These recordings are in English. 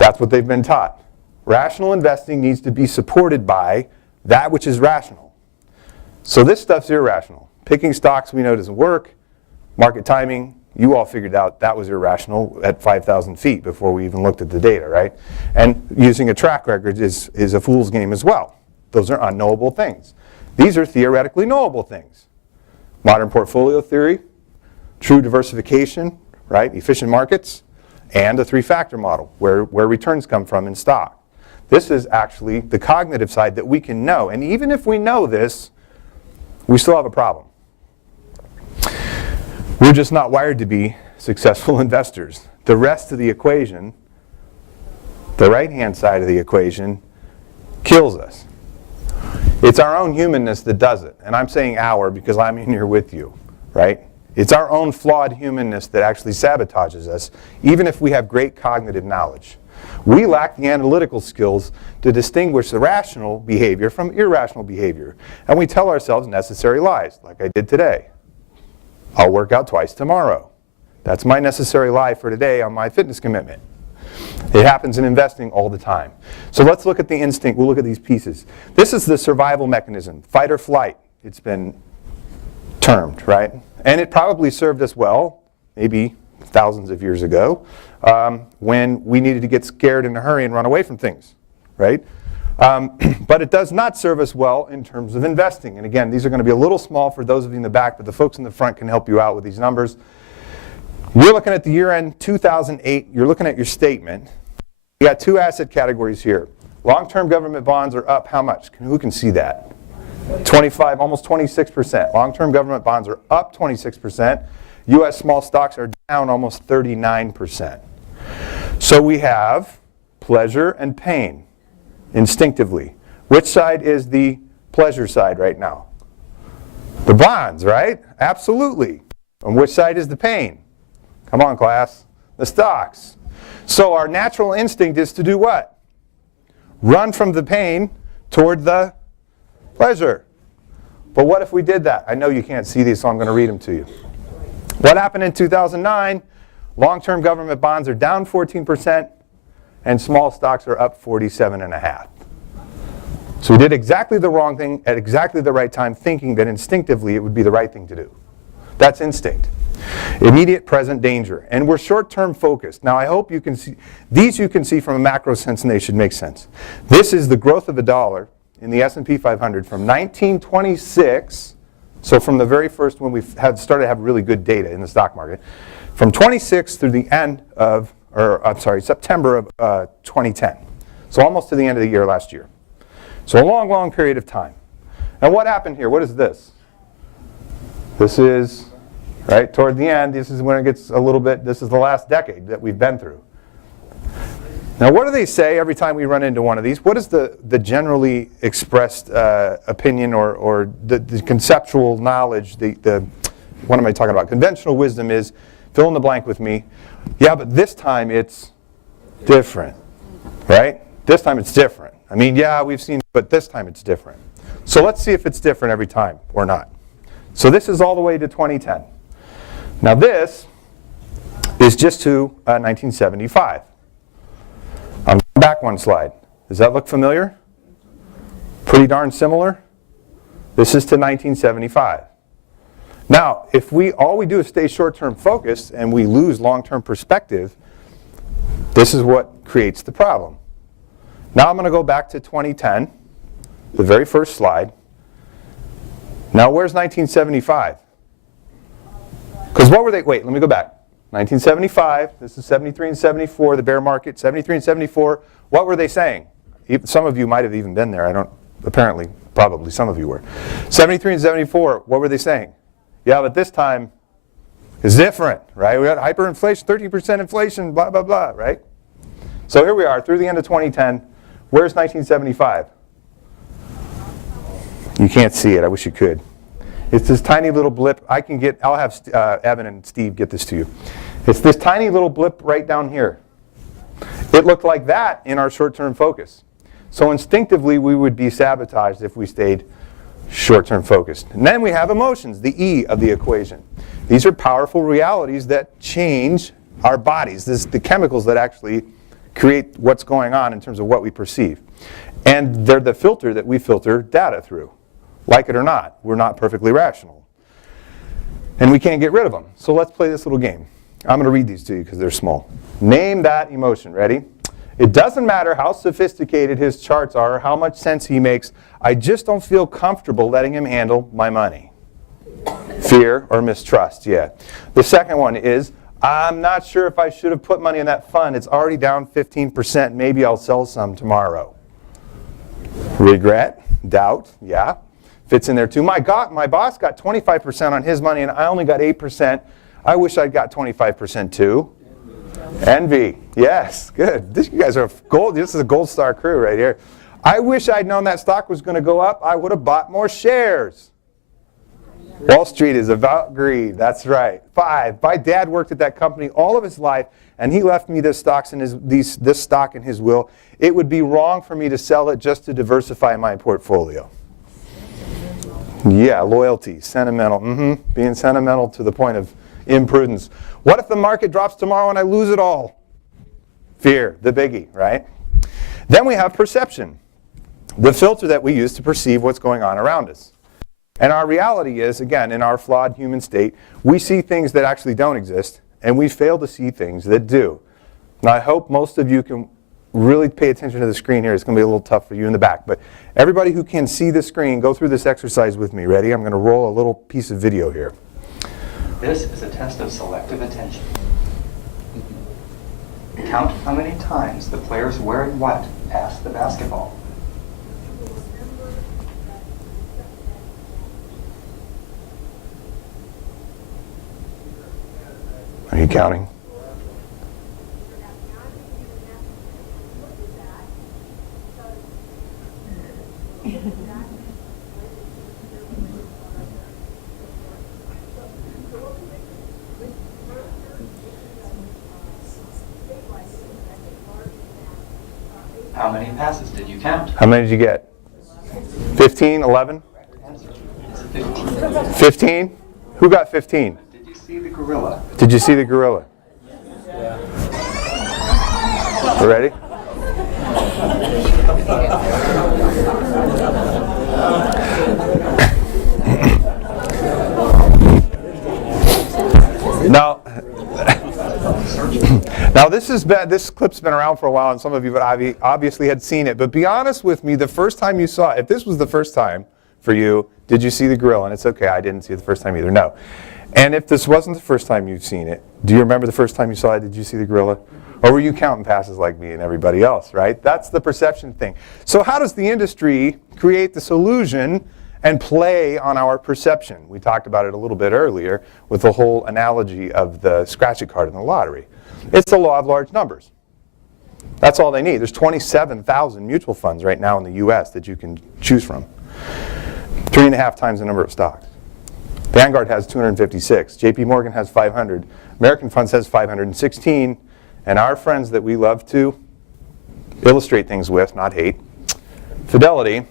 That's what they've been taught. Rational investing needs to be supported by that which is rational. So this stuff's irrational. Picking stocks we know doesn't work. Market timing, you all figured out that was irrational at 5,000 feet before we even looked at the data, right? And using a track record is a fool's game as well. Those are unknowable things. These are theoretically knowable things. Modern portfolio theory, true diversification, right? Efficient markets, and a three-factor model where returns come from in stock. This is actually the cognitive side that we can know. And even if we know this, we still have a problem. We're just not wired to be successful investors. The rest of the equation, the right-hand side of the equation, kills us. It's our own humanness that does it. And I'm saying our because I'm in here with you, right? It's our own flawed humanness that actually sabotages us, even if we have great cognitive knowledge. We lack the analytical skills to distinguish the rational behavior from irrational behavior. And we tell ourselves necessary lies, like I did today. I'll work out twice tomorrow. That's my necessary lie for today on my fitness commitment. It happens in investing all the time. So let's look at the instinct. We'll look at these pieces. This is the survival mechanism, fight or flight. It's been termed, right? And it probably served us well, maybe thousands of years ago, when we needed to get scared in a hurry and run away from things, right? But it does not serve us well in terms of investing. And again, these are going to be a little small for those of you in the back, but the folks in the front can help you out with these numbers. You're looking at the year-end 2008. You're looking at your statement. You got two asset categories here. Long-term government bonds are up how much? Who can see that? 25, almost 26%. Long-term government bonds are up 26%. U.S. small stocks are down almost 39%. So we have pleasure and pain instinctively. Which side is the pleasure side right now? The bonds, right? Absolutely. And which side is the pain? Come on, class. The stocks. So our natural instinct is to do what? Run from the pain toward the pleasure. But what if we did that? I know you can't see these, so I'm going to read them to you. What happened in 2009? Long-term government bonds are down 14%, and small stocks are up 47.5%. So we did exactly the wrong thing at exactly the right time, thinking that instinctively it would be the right thing to do. That's instinct. Immediate present danger. And we're short-term focused. Now I hope you can see, these you can see from a macro sense and they should make sense. This is the growth of the dollar in the S&P 500 from 1926, so from the very first when we started to have really good data in the stock market, from 26 through the end of, September of 2010. So almost to the end of the year last year. So a long, long period of time. Now what happened here? What is this? This is, right, toward the end, this is when it gets a little bit, this is the last decade that we've been through. Now what do they say every time we run into one of these? What is the generally expressed opinion or the conceptual knowledge, what am I talking about? Conventional wisdom is, fill in the blank with me, yeah, but this time it's different, right? This time it's different. I mean, yeah, we've seen, but this time it's different. So let's see if it's different every time or not. So this is all the way to 2010. Now this is just to 1975. I'm going back one slide. Does that look familiar? Pretty darn similar. This is to 1975. Now, if all we do is stay short-term focused and we lose long-term perspective, this is what creates the problem. Now I'm going to go back to 2010, the very first slide. Now where's 1975? Because what were they, wait, let me go back. 1975, this is 73 and 74, the bear market, 73 and 74. What were they saying? Some of you might have even been there. Apparently, probably some of you were. 73 and 74, what were they saying? Yeah, but this time is different, right? We got hyperinflation, 13% inflation, blah, blah, blah, right? So here we are through the end of 2010. Where's 1975? You can't see it. I wish you could. It's this tiny little blip. I'll have Evan and Steve get this to you. It's this tiny little blip right down here. It looked like that in our short-term focus. So instinctively, we would be sabotaged if we stayed short-term focused. And then we have emotions, the E of the equation. These are powerful realities that change our bodies. This is the chemicals that actually create what's going on in terms of what we perceive. And they're the filter that we filter data through. Like it or not, we're not perfectly rational. And we can't get rid of them. So let's play this little game. I'm going to read these to you because they're small. Name that emotion. Ready? It doesn't matter how sophisticated his charts are or how much sense he makes. I just don't feel comfortable letting him handle my money. Fear or mistrust, yeah. The second one is, I'm not sure if I should have put money in that fund. It's already down 15%. Maybe I'll sell some tomorrow. Regret, doubt, yeah. Fits in there too. My boss got 25% on his money and I only got 8%. I wish I'd got 25% too. Envy, yes, good. You guys are gold. This is a gold star crew right here. I wish I'd known that stock was going to go up. I would have bought more shares. Wall Street is about greed. That's right. 5. My dad worked at that company all of his life, and he left me this stock in his will. It would be wrong for me to sell it just to diversify my portfolio. Yeah, loyalty, sentimental. Being sentimental to the point of imprudence. What if the market drops tomorrow and I lose it all? Fear, the biggie, right? Then we have perception, the filter that we use to perceive what's going on around us. And our reality is, again, in our flawed human state, we see things that actually don't exist, and we fail to see things that do. Now, I hope most of you can really pay attention to the screen here. It's going to be a little tough for you in the back. But everybody who can see the screen, go through this exercise with me. Ready? I'm going to roll a little piece of video here. This is a test of selective attention. Count how many times the players wearing white pass the basketball. Are you counting? How many passes did you count? How many did you get? 15, 11? It's 15. 15? Who got 15? Did you see the gorilla? Did you see the gorilla? Ready? Now this clip's been around for a while, and some of you obviously had seen it. But be honest with me, the first time you saw it, if this was the first time for you, did you see the gorilla? And it's okay, I didn't see it the first time either, no. And if this wasn't the first time you've seen it, do you remember the first time you saw it, did you see the gorilla? Or were you counting passes like me and everybody else, right? That's the perception thing. So how does the industry create this illusion and play on our perception? We talked about it a little bit earlier with the whole analogy of the scratch-it card in the lottery. It's the law of large numbers. That's all they need. There's 27,000 mutual funds right now in the U.S. that you can choose from. 3.5 times the number of stocks. Vanguard has 256. JP Morgan has 500. American Funds has 516. And our friends that we love to illustrate things with, not hate, Fidelity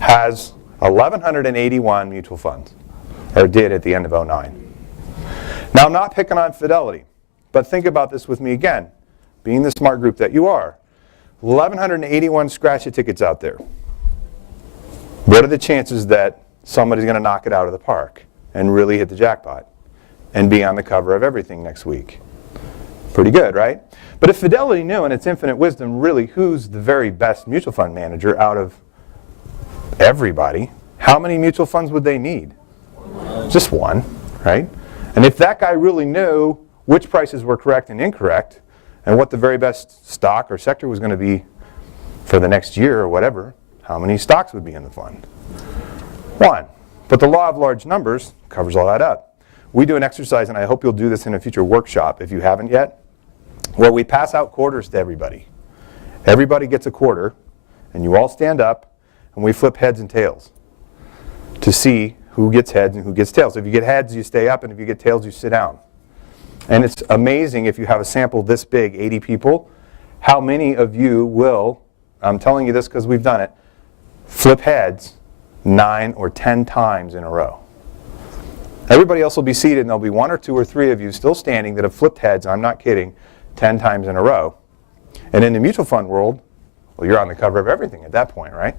has 1,181 mutual funds, or did at the end of 2009. Now, I'm not picking on Fidelity, but think about this with me again, being the smart group that you are. 1,181 scratch-it tickets out there. What are the chances that somebody's going to knock it out of the park and really hit the jackpot and be on the cover of everything next week? Pretty good, right? But if Fidelity knew in its infinite wisdom really who's the very best mutual fund manager out of everybody, how many mutual funds would they need? Just one, right? And if that guy really knew which prices were correct and incorrect and what the very best stock or sector was going to be for the next year or whatever, how many stocks would be in the fund? One. But the law of large numbers covers all that up. We do an exercise, and I hope you'll do this in a future workshop if you haven't yet, where we pass out quarters to everybody. Everybody gets a quarter, and you all stand up, and we flip heads and tails to see who gets heads and who gets tails. If you get heads, you stay up, and if you get tails, you sit down. And it's amazing if you have a sample this big, 80 people, how many of you will, I'm telling you this because we've done it, flip heads 9 or 10 times in a row. Everybody else will be seated, and there'll be 1 or 2 or 3 of you still standing that have flipped heads, I'm not kidding, 10 times in a row. And in the mutual fund world, well, you're on the cover of everything at that point, right?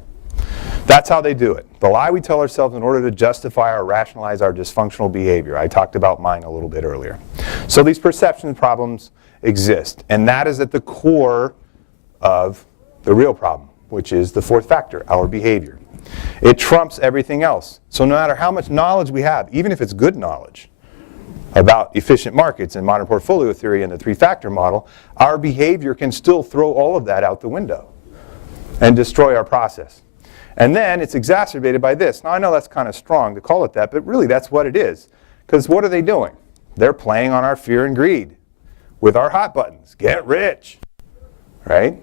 That's how they do it. The lie we tell ourselves in order to justify or rationalize our dysfunctional behavior. I talked about mine a little bit earlier. So these perception problems exist, and that is at the core of the real problem, which is the fourth factor, our behavior. It trumps everything else. So no matter how much knowledge we have, even if it's good knowledge about efficient markets and modern portfolio theory and the three-factor model, our behavior can still throw all of that out the window and destroy our process. And then it's exacerbated by this. Now I know that's kind of strong to call it that, but really that's what it is. Because what are they doing? They're playing on our fear and greed with our hot buttons. Get rich, right?